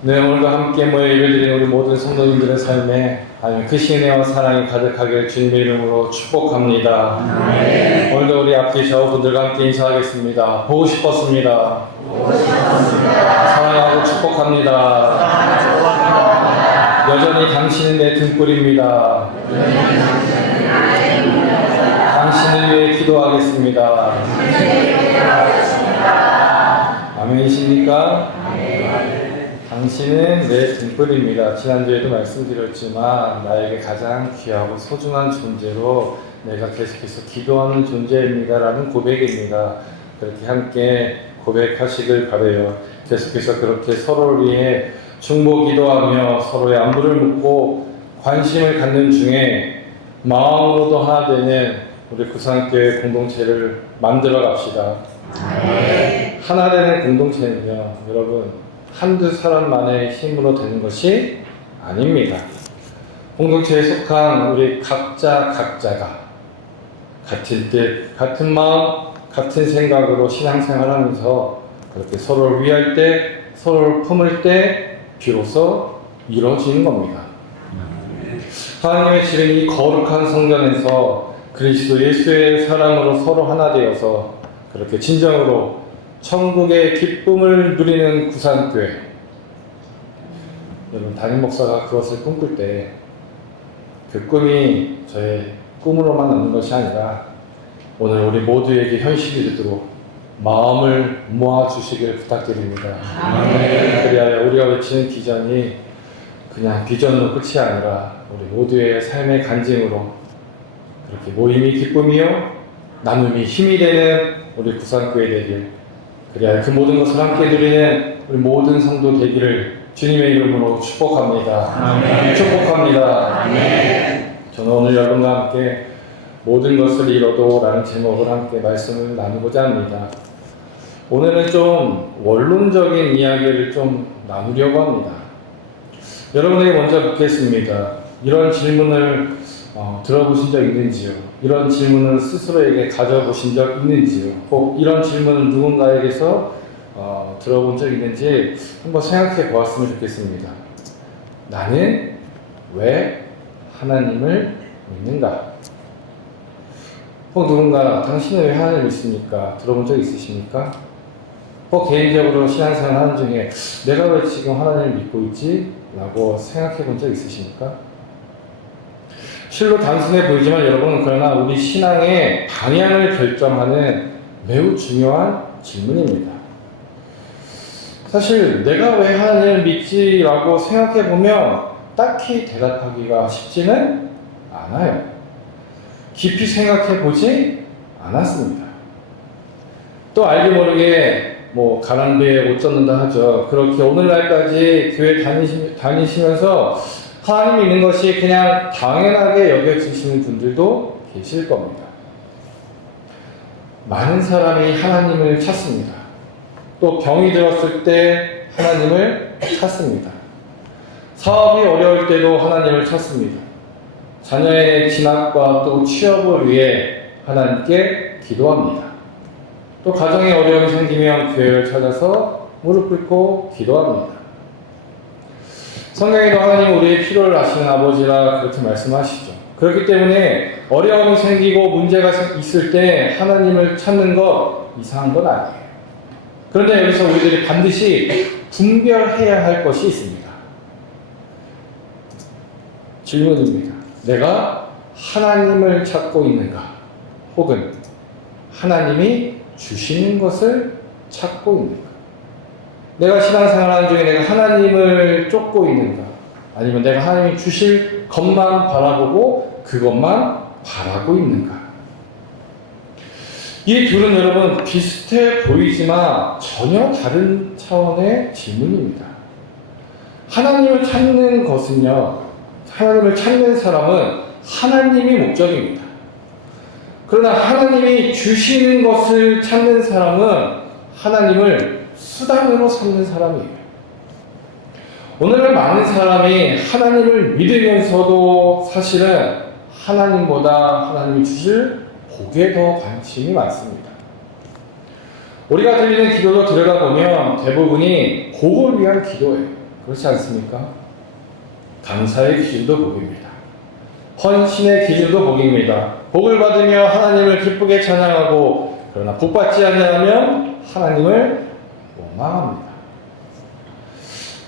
네, 오늘도 함께 모여 예배드린 우리 모든 성도님들의 삶에 하나님 그 은혜와 사랑이 가득하길 주님의 이름으로 축복합니다. 네. 오늘도 우리 앞에 셔분들과 함께 인사하겠습니다. 보고 싶었습니다. 사랑하고 축복합니다. 여전히 당신은 내 등불입니다. 당신을 위해 기도하겠습니다. 아멘이십니까? 당신은 내 등불입니다. 지난주에도 말씀드렸지만 나에게 가장 귀하고 소중한 존재로 내가 계속해서 기도하는 존재입니다 라는 고백입니다. 그렇게 함께 고백하시길 바라요. 계속해서 그렇게 서로를 위해 중보 기도하며 서로의 안부를 묻고 관심을 갖는 중에 마음으로도 하나 되는 우리 구상교회 공동체를 만들어 갑시다. 하나 되는 공동체는요, 여러분, 한두 사람만의 힘으로 되는 것이 아닙니다. 공동체에 속한 우리 각자가 같은 뜻, 같은 마음, 같은 생각으로 신앙생활하면서 그렇게 서로를 위할 때, 서로를 품을 때 비로소 이루어지는 겁니다. 하나님의 지은 이 거룩한 성전에서 그리스도 예수의 사랑으로 서로 하나 되어서 그렇게 진정으로 천국의 기쁨을 누리는 구산교회. 여러분, 담임 목사가 그것을 꿈꿀 때 그 꿈이 저의 꿈으로만 남는 것이 아니라 오늘 우리 모두에게 현실이 되도록 마음을 모아주시길 부탁드립니다. 그래야 우리가 외치는 비전이 그냥 비전으로 끝이 아니라 우리 모두의 삶의 간증으로 그렇게 모임이 기쁨이요 나눔이 힘이 되는 우리 구산교회 되길, 그래야 그 모든 것을 함께 누리는 우리 모든 성도 되기를 주님의 이름으로 축복합니다. 아멘. 축복합니다. 아멘. 저는 오늘 여러분과 함께 모든 것을 이뤄도 라는 제목을 함께 말씀을 나누고자 합니다. 오늘은 좀 원론적인 이야기를 좀 나누려고 합니다. 여러분에게 먼저 묻겠습니다. 이런 질문을 들어보신 적 있는지요? 이런 질문을 스스로에게 가져보신 적 있는지요? 혹 이런 질문을 누군가에게서 들어본 적 있는지 한번 생각해 보았으면 좋겠습니다. 나는 왜 하나님을 믿는가? 혹 누군가 당신은 왜 하나님을 믿습니까? 들어본 적 있으십니까? 혹 개인적으로 신앙생활 하는 중에 내가 왜 지금 하나님을 믿고 있지? 라고 생각해 본 적 있으십니까? 실로 단순해 보이지만 여러분, 그러나 우리 신앙의 방향을 결정하는 매우 중요한 질문입니다. 사실 내가 왜 하나님을 믿지라고 생각해 보면 딱히 대답하기가 쉽지는 않아요. 깊이 생각해 보지 않았습니다. 또 알게 모르게 가난비에 옷 젖는다 하죠. 그렇게 오늘날까지 교회 다니시면서 하나님 믿는 것이 그냥 당연하게 여겨지시는 분들도 계실 겁니다. 많은 사람이 하나님을 찾습니다. 또 병이 들었을 때 하나님을 찾습니다. 사업이 어려울 때도 하나님을 찾습니다. 자녀의 진학과 또 취업을 위해 하나님께 기도합니다. 또 가정에 어려움이 생기면 교회를 찾아서 무릎 꿇고 기도합니다. 성경에도 하나님은 우리의 필요를 아시는 아버지라 그렇게 말씀하시죠. 그렇기 때문에 어려움이 생기고 문제가 있을 때 하나님을 찾는 것 이상한 건 아니에요. 그런데 여기서 우리들이 반드시 분별해야 할 것이 있습니다. 질문입니다. 내가 하나님을 찾고 있는가? 혹은 하나님이 주시는 것을 찾고 있는가? 내가 신앙생활하는 중에 내가 하나님을 쫓고 있는가? 아니면 내가 하나님이 주실 것만 바라보고 그것만 바라고 있는가? 이 둘은 여러분 비슷해 보이지만 전혀 다른 차원의 질문입니다. 하나님을 찾는 것은요, 하나님을 찾는 사람은 하나님이 목적입니다. 그러나 하나님이 주시는 것을 찾는 사람은 하나님을 수단으로 삼는 사람이에요. 오늘날 많은 사람이 하나님을 믿으면서도 사실은 하나님보다 하나님이 주실 복에 더 관심이 많습니다. 우리가 드리는 기도도 들여다보면 대부분이 복을 위한 기도예요. 그렇지 않습니까? 감사의 기준도 복입니다. 헌신의 기준도 복입니다. 복을 받으며 하나님을 기쁘게 찬양하고 그러나 복받지 않으면 하나님을 원망합니다.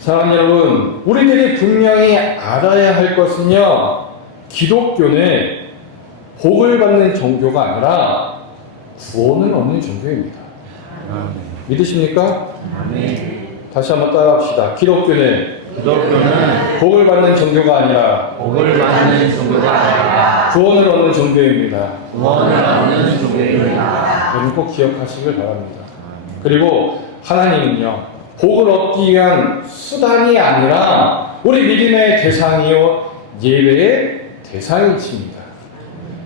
사랑하는 여러분, 우리들이 분명히 알아야 할 것은요, 기독교는 복을 받는 종교가 아니라 구원을 얻는 종교입니다. 믿으십니까? 다시 한번 따라합시다. 기독교는 복을 받는 종교가 아니라 구원을 얻는 종교입니다. 여러분 꼭 기억하시길 바랍니다. 그리고 하나님은요, 복을 얻기 위한 수단이 아니라 우리 믿음의 대상이요, 예배의 대상이십니다.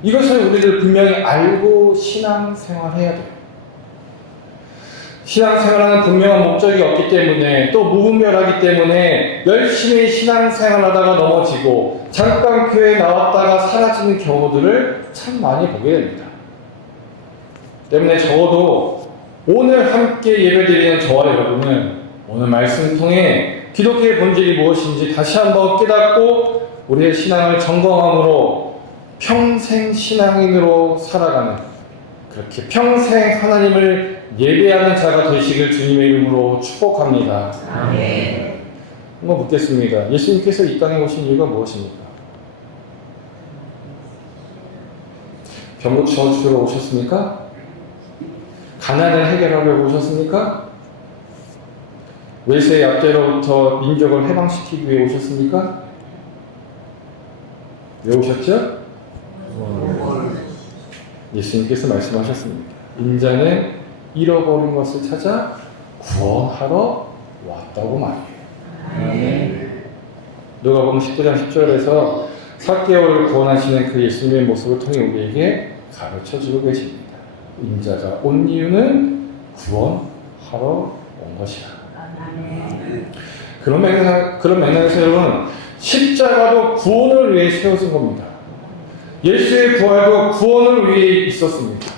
이것을 우리들 분명히 알고 신앙생활해야 돼요. 신앙생활하는 분명한 목적이 없기 때문에, 또 무분별하기 때문에 열심히 신앙생활하다가 넘어지고 잠깐 교회에 나왔다가 사라지는 경우들을 참 많이 보게 됩니다. 때문에 적어도 오늘 함께 예배드리는 저와 여러분은 오늘 말씀을 통해 기독교의 본질이 무엇인지 다시 한번 깨닫고 우리의 신앙을 점검함으로 평생 신앙인으로 살아가는, 그렇게 평생 하나님을 예배하는 자가 되시길 주님의 이름으로 축복합니다. 아멘. 한번 묻겠습니다. 예수님께서 이 땅에 오신 이유가 무엇입니까? 병 고쳐주러 오셨습니까? 가난을 해결하려고 오셨습니까? 외세 약대로부터 민족을 해방시키기 위해 오셨습니까? 왜 오셨죠? 예수님께서 말씀하셨습니다. 인자는 잃어버린 것을 찾아 구원하러 왔다고 말이에요. 누가복음 19장 10절에서 4개월을 구원하시는 그 예수님의 모습을 통해 우리에게 가르쳐주고 계십니다. 인자가 온 이유는 구원하러 온 것이라. 그런 맥락에서 여러분, 십자가도 구원을 위해 세워진 겁니다. 예수의 부활도 구원을 위해 있었습니다.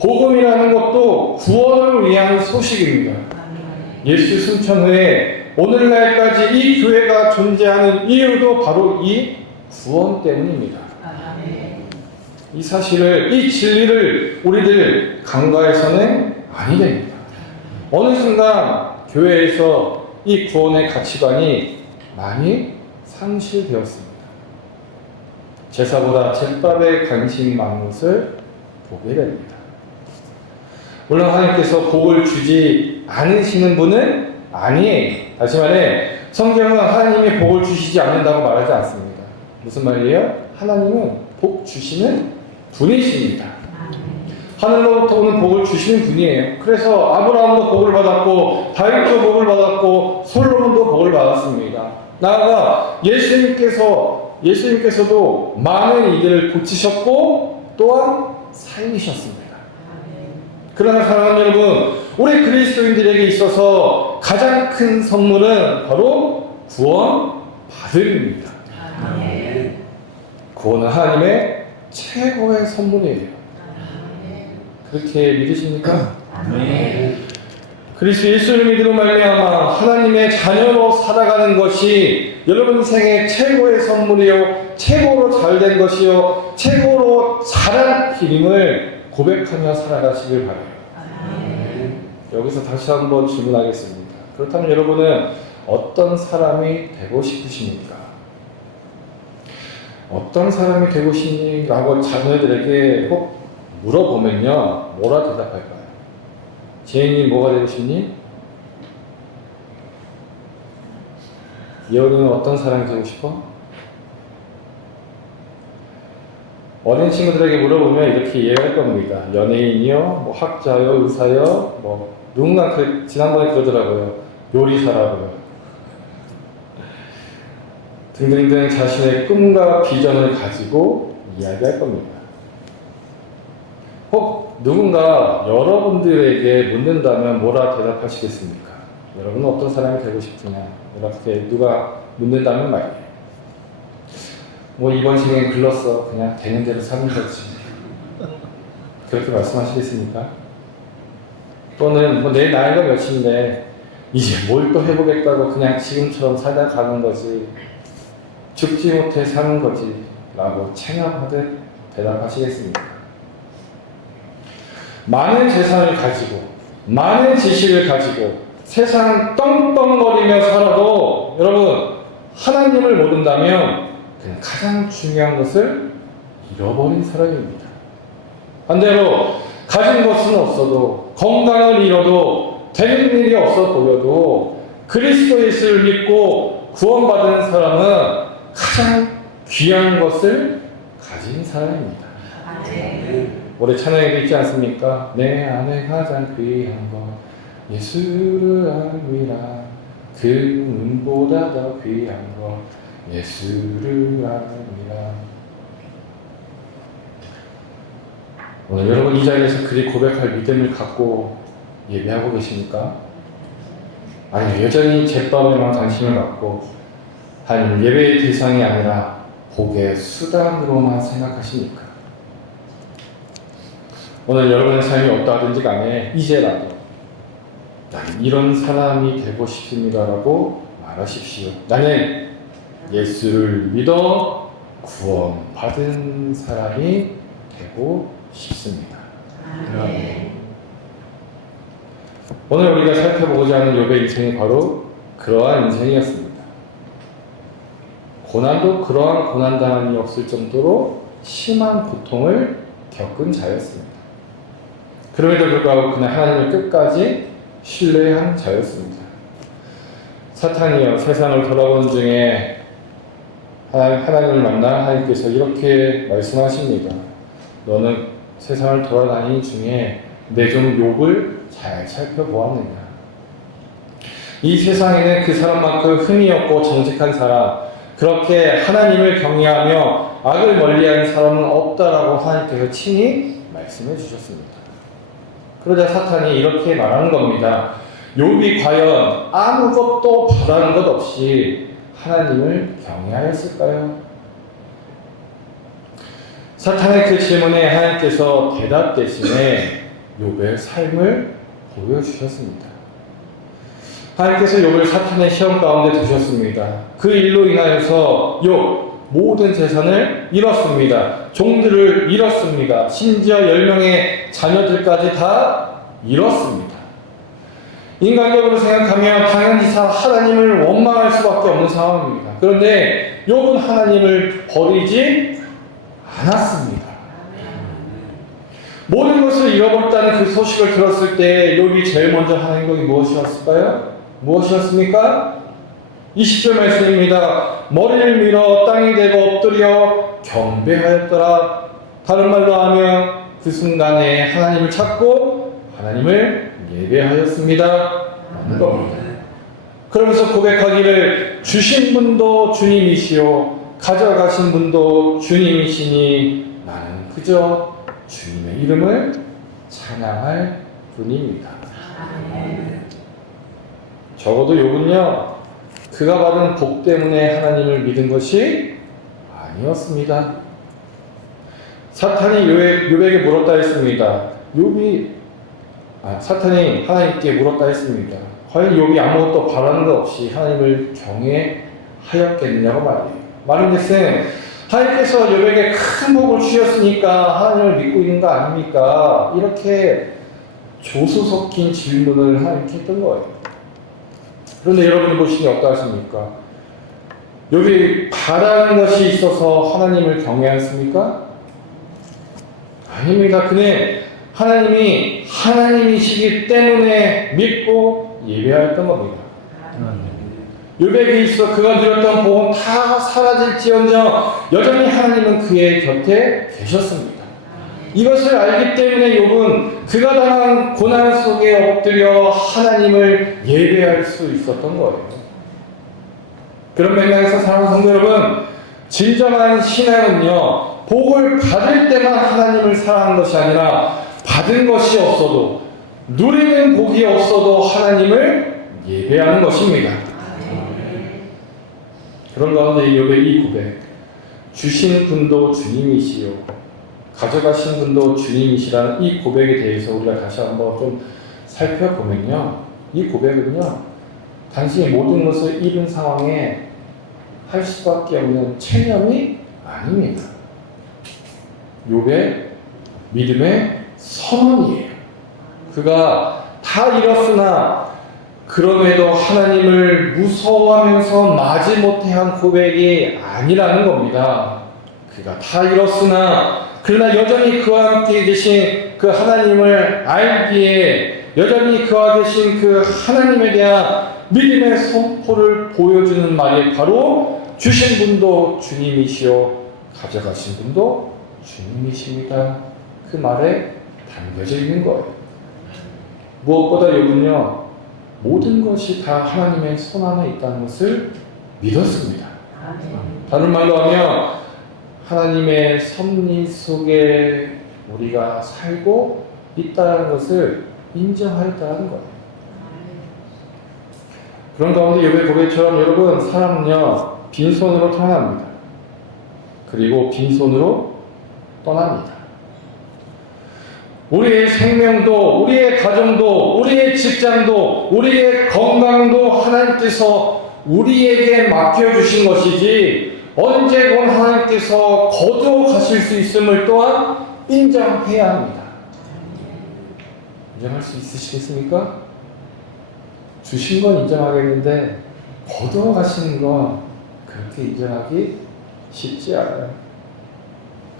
복음이라는 것도 구원을 위한 소식입니다. 예수 승천 후에 오늘날까지 이 교회가 존재하는 이유도 바로 이 구원 때문입니다. 이 사실을, 이 진리를 우리들 간과해서는 아니 됩니다. 어느 순간 교회에서 이 구원의 가치관이 많이 상실되었습니다. 제사보다 제밥에 관심 많은 것을 보게 됩니다. 물론 하나님께서 복을 주지 않으시는 분은 아니에요. 다시 말해, 성경은 하나님이 복을 주시지 않는다고 말하지 않습니다. 무슨 말이에요? 하나님은 복 주시는 분이십니다. 하늘로부터 오는 복을 주시는 분이에요. 그래서 아브라함도 복을 받았고, 다윗도 복을 받았고, 솔로몬도 복을 받았습니다. 나아가 예수님께서도 많은 이들을 고치셨고 또한 살리셨습니다. 그러나 사랑하는 여러분, 우리 그리스도인들에게 있어서 가장 큰 선물은 바로 구원 받음입니다. 구원은 하나님의 최고의 선물이에요. 그렇게 믿으십니까? 그리스도 예수를 믿음으로 말미암아 하나님의 자녀로 살아가는 것이 여러분 인생의 최고의 선물이요, 최고로 잘된 것이요, 최고로 잘한 길임을 고백하며 살아가시길 바라요. 여기서 다시 한번 질문하겠습니다. 그렇다면 여러분은 어떤 사람이 되고 싶으십니까? 어떤 사람이 되고 싶니? 라고 자녀들에게 꼭 물어보면요, 뭐라 대답할까요? 제인이 뭐가 되고 싶니? 예언이는 어떤 사람이 되고 싶어? 어린 친구들에게 물어보면 이렇게 이해할 겁니다. 연예인이요, 뭐 학자요, 의사요, 뭐 누군가 지난번에 그러더라고요. 요리사라고요. 등등등 자신의 꿈과 비전을 가지고 이야기할 겁니다. 혹 누군가 여러분들에게 묻는다면 뭐라 대답하시겠습니까? 여러분은 어떤 사람이 되고 싶으냐? 이렇게 누가 묻는다면 말이에요. 뭐 이번 생엔 글렀어. 그냥 되는 대로 사는 거지. 그렇게 말씀하시겠습니까? 또는 뭐 내 나이가 몇인데 이제 뭘 또 해보겠다고 그냥 지금처럼 살다 가는 거지, 죽지 못해 사는 거지 라고 체념하듯 대답하시겠습니까? 많은 재산을 가지고 많은 지식을 가지고 세상 떵떵거리며 살아도 여러분 하나님을 모른다면 그냥 가장 중요한 것을 잃어버린 사람입니다. 반대로 가진 것은 없어도 건강을 잃어도 되는 일이 없어 보여도 그리스도 예수를 믿고 구원받은 사람은 가장 귀한 것을 가진 사람입니다. 올해 찬양에도 있지 않습니까? 내 안에 가장 귀한 것 예수를 알미라. 그 은보다 더 귀한 것 예수를 알미라. 오늘 여러분 이 자리에서 그리 고백할 믿음을 갖고 예배하고 계십니까? 아니면 여전히 제밥에만 관심을 갖고 하나님 예배의 대상이 아니라 복의 수단으로만 생각하십니까? 오늘 여러분의 삶이 어떠하든지 간에 이제라도 나는 이런 사람이 되고 싶습니다라고 말하십시오. 나는 예수를 믿어 구원받은 사람이 되고 싶습니다. 오늘 우리가 살펴보고자 하는 욥의 인생이 바로 그러한 인생이었습니다. 고난도 그러한 고난당함이 없을 정도로 심한 고통을 겪은 자였습니다. 그럼에도 불구하고 그는 하나님을 끝까지 신뢰한 자였습니다. 사탄이여 세상을 돌아본 중에 하나님을 만나 하나님께서 이렇게 말씀하십니다. 너는 세상을 돌아다니는 중에 내 종 욥을 잘 살펴보았느냐. 이 세상에는 그 사람만큼 흠이 없고 정직한 사람, 그렇게 하나님을 경외하며 악을 멀리하는 사람은 없다라고 하나님께서 친히 말씀해 주셨습니다. 그러자 사탄이 이렇게 말하는 겁니다. 욥이 과연 아무것도 바라는 것 없이 하나님을 경외하였을까요? 사탄의 그 질문에 하나님께서 대답 대신에 욥의 삶을 보여주셨습니다. 하나님께서 욥을 사탄의 시험 가운데 두셨습니다. 그 일로 인하여서 욥 모든 재산을 잃었습니다. 종들을 잃었습니다. 심지어 10명의 자녀들까지 다 잃었습니다. 인간적으로 생각하면 당연히 하나님을 원망할 수밖에 없는 상황입니다. 그런데 욥은 하나님을 버리지 않았습니다. 모든 것을 잃어버렸다는 그 소식을 들었을 때 욥이 제일 먼저 하는 것이 무엇이었을까요? 무엇이었습니까? 20절 말씀입니다. 머리를 밀어 땅에 대고 엎드려 경배하였더라. 다른 말로 하면 그 순간에 하나님을 찾고 하나님을 예배하였습니다. 라는 겁니다. 그러면서 고백하기를 주신 분도 주님이시오 가져가신 분도 주님이시니 나는 그저 주님의 이름을 찬양할 뿐입니다. 적어도 욥은요, 그가 받은 복 때문에 하나님을 믿은 것이 아니었습니다. 사탄이 욥에게 물었다 했습니다. 사탄이 하나님께 물었다 했습니다. 과연 욥이 아무것도 바라는 것 없이 하나님을 경외하였겠느냐고 말이에요. 말인 즉슨 하나님께서 욥에게 큰 복을 주셨으니까 하나님을 믿고 있는 거 아닙니까? 이렇게 조수 섞인 질문을 하나님께 했던 거예요. 그런데 여러분이 보시니 어떠하십니까? 욥이 바라는 것이 있어서 하나님을 경외했습니까? 아닙니다. 그는 하나님이 하나님이시기 때문에 믿고 예배하였던 겁니다. 욥에게 있어 그가 누렸던 복은 다 사라질지언정 여전히 하나님은 그의 곁에 계셨습니다. 이것을 알기 때문에 욥은 그가 당한 고난 속에 엎드려 하나님을 예배할 수 있었던 거예요. 그런 맥락에서 사랑하는 성도 여러분, 진정한 신앙은요, 복을 받을 때만 하나님을 사랑하는 것이 아니라 받은 것이 없어도, 누리는 복이 없어도 하나님을 예배하는 것입니다. 그런 가운데 욥의 이 고백, 주신 분도 주님이시요 가져가신 분도 주님이시라는 이 고백에 대해서 우리가 다시 한번 좀 살펴보면요, 이 고백은요 당신이 모든 것을 잃은 상황에 할 수밖에 없는 체념이 아닙니다. 욥의 믿음의 선언이에요. 그가 다 잃었으나 그럼에도 하나님을 무서워하면서 마지못해 한 고백이 아니라는 겁니다. 그가 다 잃었으나 그러나 여전히 그와 함께 계신 그 하나님을 알기에 여전히 그와 계신 그 하나님에 대한 믿음의 선포를 보여주는 말이 바로 주신 분도 주님이시오 가져가신 분도 주님이십니다. 그 말에 담겨져 있는 거예요. 무엇보다 욥은요 모든 것이 다 하나님의 손 안에 있다는 것을 믿었습니다. 다른 말로 하면 하나님의 섭리 속에 우리가 살고 있다는 것을 인정하였다는 거예요. 그런 가운데 욥의 고백처럼 여러분 사람은요 빈손으로 태어납니다. 그리고 빈손으로 떠납니다. 우리의 생명도, 우리의 가정도, 우리의 직장도, 우리의 건강도 하나님께서 우리에게 맡겨주신 것이지 언제건 하나님께서 거두어 가실 수 있음을 또한 인정해야 합니다. 인정할 수 있으시겠습니까? 주신 건 인정하겠는데 거두어 가시는 건 그렇게 인정하기 쉽지 않아요.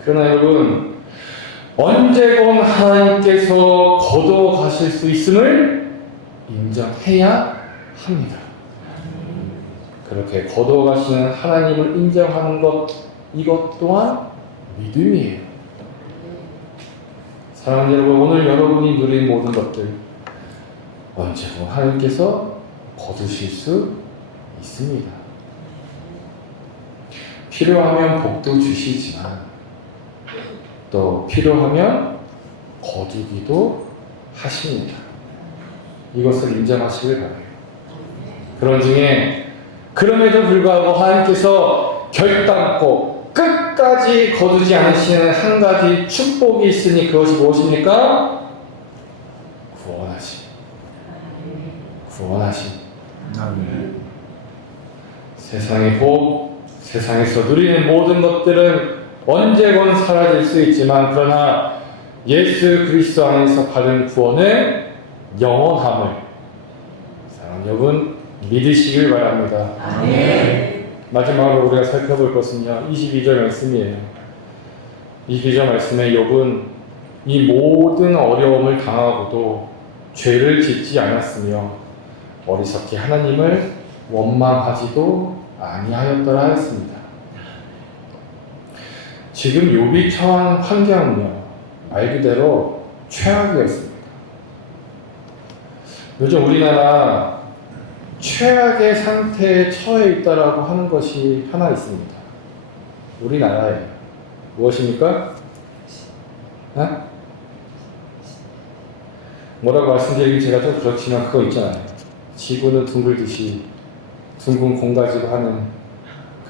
그러나 여러분 언제건 하나님께서 거두어 가실 수 있음을 인정해야 합니다. 그렇게 거두어 가시는 하나님을 인정하는 것 이것 또한 믿음이에요. 사랑하는 여러분 오늘 여러분이 누린 모든 것들 언제건 하나님께서 거두실 수 있습니다. 필요하면 복도 주시지만 또 필요하면 거두기도 하십니다. 이것을 인정하시길 바라요. 그런 중에 그럼에도 불구하고 하나님께서 결단코 끝까지 거두지 않으시는 한 가지 축복이 있으니 그것이 무엇입니까? 구원하심. 세상의 복, 세상에서 누리는 모든 것들은 언제건 사라질 수 있지만 그러나 예수 그리스도 안에서 받은 구원은 영원함을 사랑하는 여러분 믿으시길 바랍니다. 아멘. 마지막으로 우리가 살펴볼 것은요 22절 말씀이에요. 22절 말씀에 욥은 이 모든 어려움을 당하고도 죄를 짓지 않았으며 어리석게 하나님을 원망하지도 아니하였더라 하였습니다. 지금 욥이 처한 환경은요 말 그대로 최악이었습니다. 요즘 우리나라 최악의 상태에 처해 있다라고 하는 것이 하나 있습니다. 우리나라에 무엇입니까? 뭐라고 말씀드리긴 제가 좀 그렇지만 그거 있잖아요. 지구는 둥글듯이 둥근 공 가지고 하는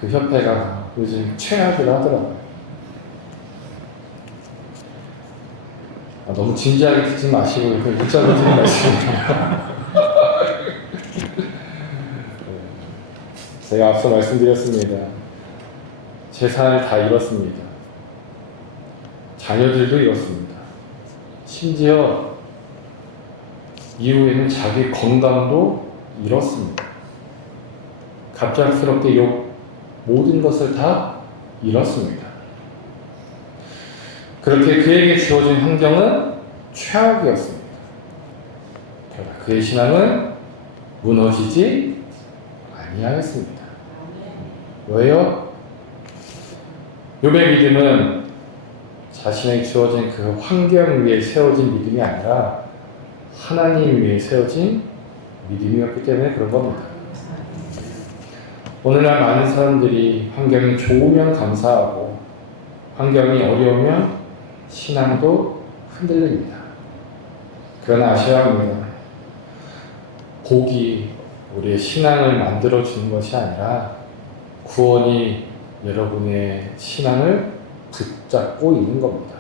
그 협회가 요즘 최악이라 하더라고요. 너무 진지하게 듣지 마시고 이렇게 문자로 드린 말씀입니다. 제가 앞서 말씀드렸습니다. 재산을 다 잃었습니다. 자녀들도 잃었습니다. 심지어 이후에는 자기 건강도 잃었습니다. 갑작스럽게 모든 것을 다 잃었습니다. 그렇게 그에게 주어진 환경은 최악이었습니다. 그러나 그의 신앙은 무너지지 아니하였습니다. 왜요? 욥의 믿음은 자신에게 주어진 그 환경 위에 세워진 믿음이 아니라 하나님 위에 세워진 믿음이었기 때문에 그런 겁니다. 오늘날 많은 사람들이 환경이 좋으면 감사하고 환경이 어려우면 신앙도 흔들립니다. 그러나 아셔야 합니다. 복이 우리의 신앙을 만들어주는 것이 아니라 구원이 여러분의 신앙을 붙잡고 있는 겁니다.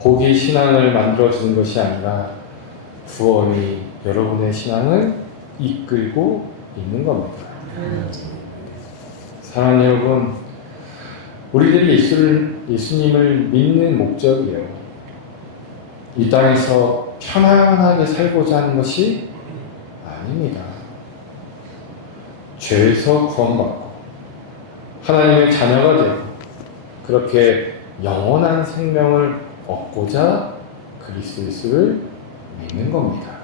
복이 신앙을 만들어주는 것이 아니라 구원이 여러분의 신앙을 이끌고 있는 겁니다. 사랑하는 여러분, 우리들이 예수님을 믿는 목적이요, 이 땅에서 편안하게 살고자 하는 것이 아닙니다. 죄에서 구원받고 하나님의 자녀가 되고 그렇게 영원한 생명을 얻고자 그리스도 예수를 믿는 겁니다.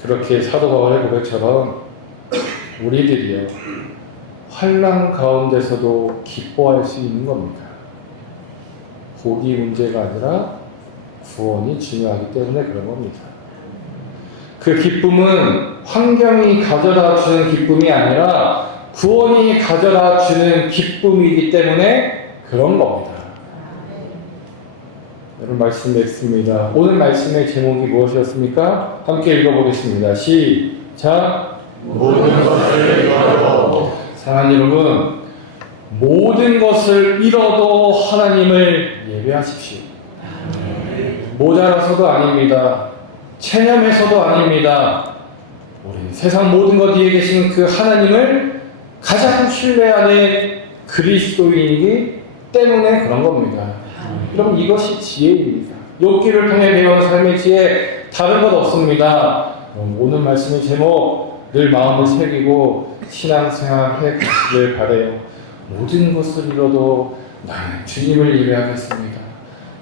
그렇게 사도 바울의 고백처럼 우리들이요, 환난 가운데서도 기뻐할 수 있는 겁니다. 복이 문제가 아니라 구원이 중요하기 때문에 그런 겁니다. 그 기쁨은 환경이 가져다 주는 기쁨이 아니라 구원이 가져다 주는 기쁨이기 때문에 그런 겁니다. 여러분, 말씀 읽습니다. 오늘 말씀의 제목이 무엇이었습니까? 함께 읽어보겠습니다. 시작. 모든 것을 잃어도 사랑하는 여러분, 모든 것을 잃어도 하나님을 예배하십시오. 모자라서도 아닙니다. 체념해서도 아닙니다. 우리 세상 모든 것 위에 계신 그 하나님을 가장 신뢰하는 그리스도인이기 때문에 그런 겁니다. 여러분, 이것이 지혜입니다. 욥기를 통해 배운 삶의 지혜, 다른 것 없습니다. 오늘 말씀의 제목 늘 마음을 새기고 신앙생활 해 가시길 바라요. 모든 것을 잃어도 나는 주님을 예배하겠습니다.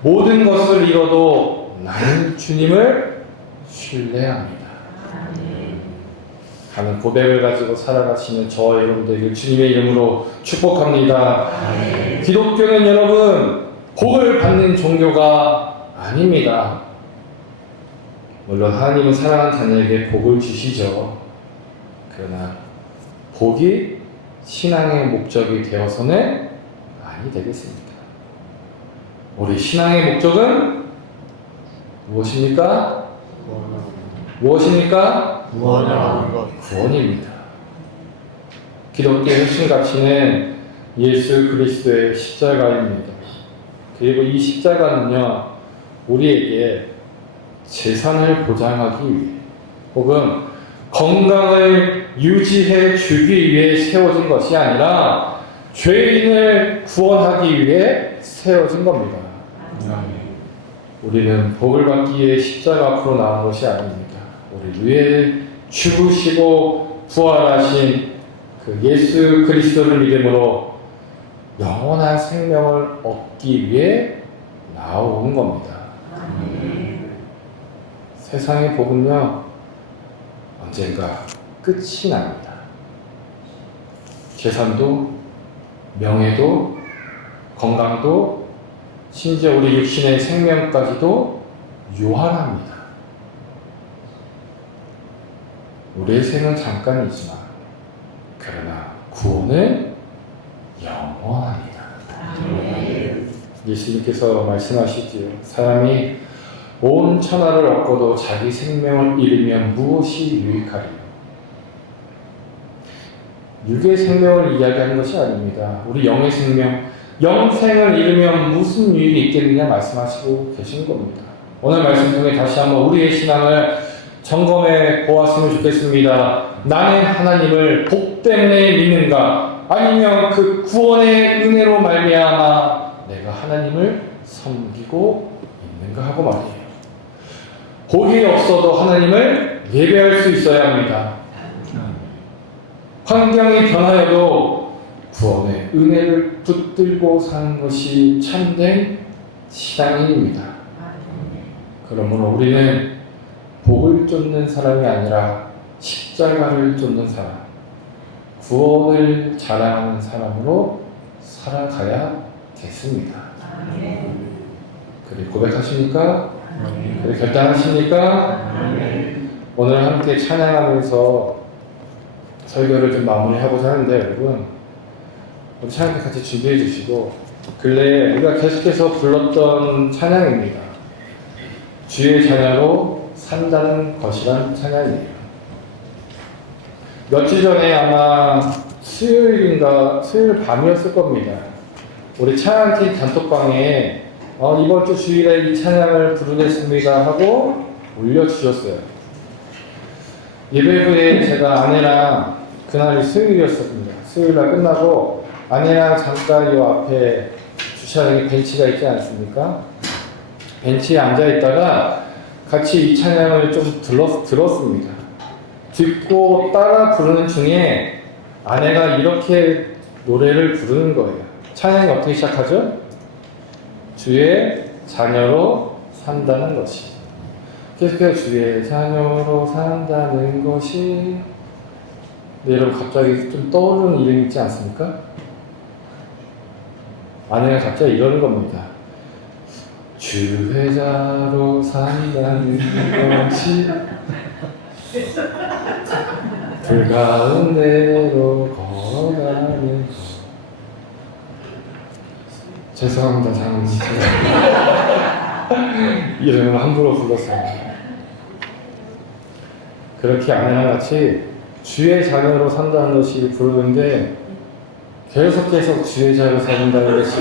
모든 것을 잃어도 나는 주님을 신뢰합니다. 하는 고백을 가지고 살아가시는 저와 여러분들에게 주님의 이름으로 축복합니다. 기독교는 여러분, 복을 받는 종교가 아닙니다. 물론 하나님은 사랑하는 자녀에게 복을 주시죠. 그러나 복이 신앙의 목적이 되어서는 아니 되겠습니다. 우리 신앙의 목적은 무엇입니까? 무엇입니까? 구원하는 것. 구원입니다. 기독교의 핵심 가치는 예수 그리스도의 십자가입니다. 그리고 이 십자가는요, 우리에게 재산을 보장하기 위해 혹은 건강을 유지해 주기 위해 세워진 것이 아니라 죄인을 구원하기 위해 세워진 겁니다. 우리는 복을 받기 위해 십자가 앞으로 나온 것이 아닙니다. 우리 위해 죽으시고 부활하신 그 예수 그리스도를 믿음으로 영원한 생명을 얻기 위해 나온 겁니다. 세상의 복은요, 언젠가 끝이 납니다. 재산도, 명예도, 건강도, 심지어 우리 육신의 생명까지도 유한합니다. 우리의 생은 잠깐이지만 그러나 구원은 영원합니다. 예수님께서 말씀하시지요. 사람이 온 천하를 얻고도 자기 생명을 잃으면 무엇이 유익하리요? 육의 생명을 이야기하는 것이 아닙니다. 우리 영의 생명, 영생을 잃으면 무슨 유익이 있겠느냐 말씀하시고 계신 겁니다. 오늘 말씀 통해 다시 한번 우리의 신앙을 점검해 보았으면 좋겠습니다. 나는 하나님을 복 때문에 믿는가? 아니면 그 구원의 은혜로 말미암아 내가 하나님을 섬기고 있는가 하고 말이에요. 복이 없어도 하나님을 예배할 수 있어야 합니다. 환경이 변하여도 구원의 은혜를 붙들고 사는 것이 참된 신앙인입니다. 그러므로 우리는 복을 쫓는 사람이 아니라 십자가를 쫓는 사람, 구원을 자랑하는 사람으로 살아가야겠습니다. 그리 고백하십니까? 그리 결단하십니까? 오늘 함께 찬양하면서 설교를 좀 마무리하고자 하는데, 여러분, 우리 찬양 같이 준비해 주시고, 근래에 우리가 계속해서 불렀던 찬양입니다. 주의 자녀로 산다는 것이란 찬양이에요. 며칠 전에 아마 수요일 밤이었을 겁니다. 우리 찬양팀 단톡방에 이번 주 주일에 이 찬양을 부르겠습니다 하고 올려주셨어요. 예배 후에 제가 아내랑 그날이 수요일이었습니다. 수요일날 끝나고 아내랑 잠깐 요 앞에 주차장에 벤치가 있지 않습니까? 벤치에 앉아 있다가 같이 이 찬양을 좀 들었습니다. 듣고 따라 부르는 중에 아내가 이렇게 노래를 부르는 거예요. 찬양이 어떻게 시작하죠? 주의 자녀로 산다는 것이. 계속해서 주의 자녀로 산다는 것이. 네, 여러분 갑자기 좀 떠오르는 이름 있지 않습니까? 아내가 갑자기 이러는 겁니다. 주회자로 산다는 것이 불 가운데로 걸어가는 것. 죄송합니다, 장모님. 이름을 함부로 불렀어요. 그렇게 아내랑 같이 주의 자녀로 산다는 것이 부르는데 계속 주의 자녀로 산다는 것이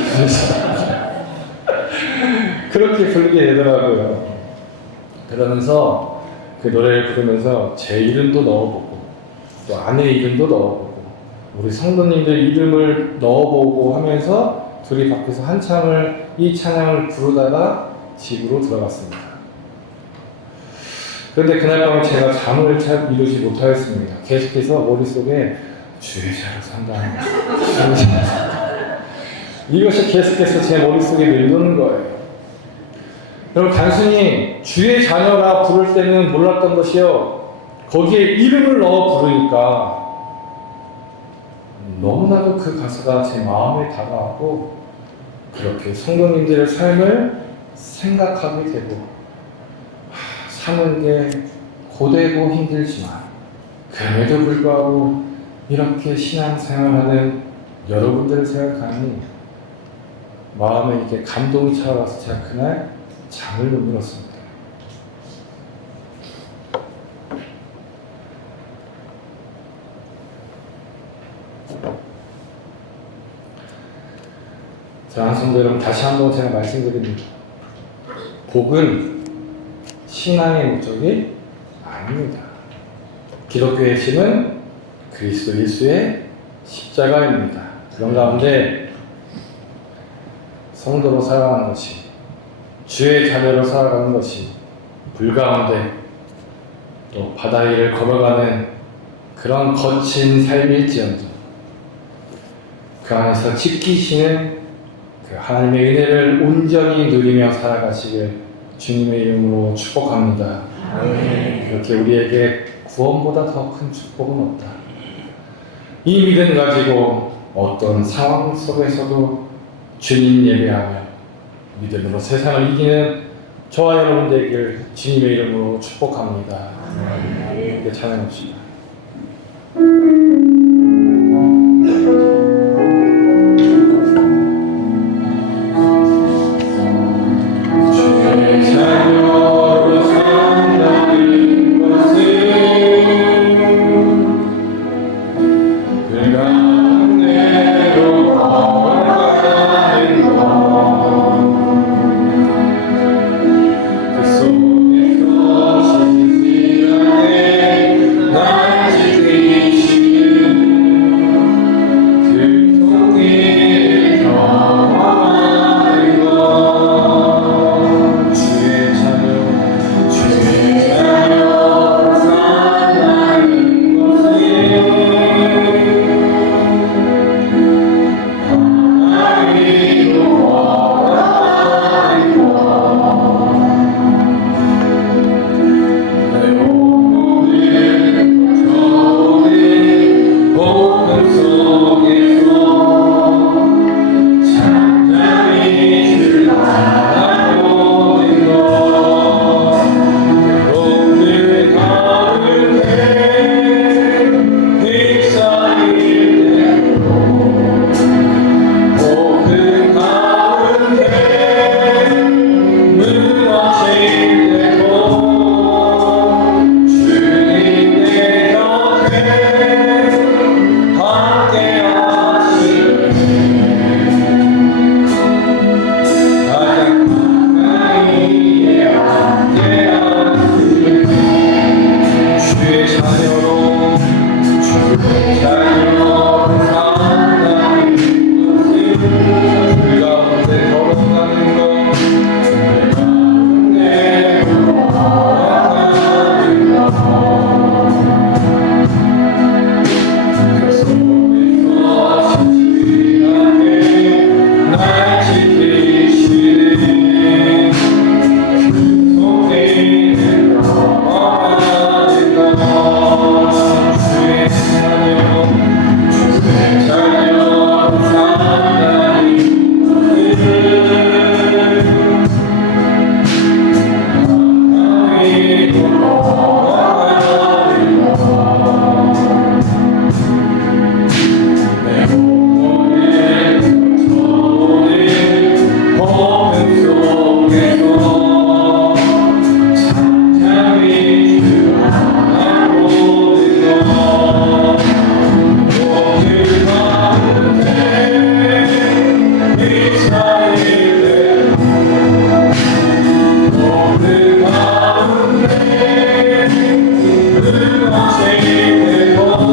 그렇게 부르게 되더라고요. 그러면서 그 노래를 부르면서 제 이름도 넣어보고 또 아내 이름도 넣어보고 우리 성도님들 이름을 넣어보고 하면서 둘이 밖에서 한참을 이 찬양을 부르다가 집으로 들어갔습니다. 그런데 그날 밤에 제가 잠을 잘 이루지 못하였습니다. 계속해서 머릿속에 주의 자로 산다는 것이 이것이 계속해서 제 머릿속에 밀도는 거예요. 여러분 단순히 주의 자녀라 부를 때는 몰랐던 것이요. 거기에 이름을 넣어 부르니까 너무나도 그 가사가 제 마음에 다가왔고 그렇게 성도님들의 삶을 생각하게 되고 사는 게 고되고 힘들지만 그럼에도 불구하고 이렇게 신앙생활하는 여러분들을 생각하니 마음에 이렇게 감동이 차와서 제가 그날 잠을 못 이뤘습니다. 자, 성도 여러분 다시 한번 제가 말씀드립니다. 복은 신앙의 목적이 아닙니다. 기독교의 힘은 그리스도 예수의 십자가입니다. 그런 가운데 성도로 살아가는 것이 주의 자녀로 살아가는 것이 불 가운데 또 바다 위를 걸어가는 그런 거친 삶일지언정 그 안에서 지키시는 그 하나님의 은혜를 온전히 누리며 살아가시길 주님의 이름으로 축복합니다. 그렇게 우리에게 구원보다 더 큰 축복은 없다. 이 믿음 가지고 어떤 상황 속에서도 주님 예배하며 믿음으로 세상을 이기는 저와 여러분 되길 주님의 이름으로 축복합니다. 함께 찬양합시다. 주의 자녀로 산다는 것은 그 가운데로 걸어가는 것 그 속에서 신실하게 나 모든 것이 되고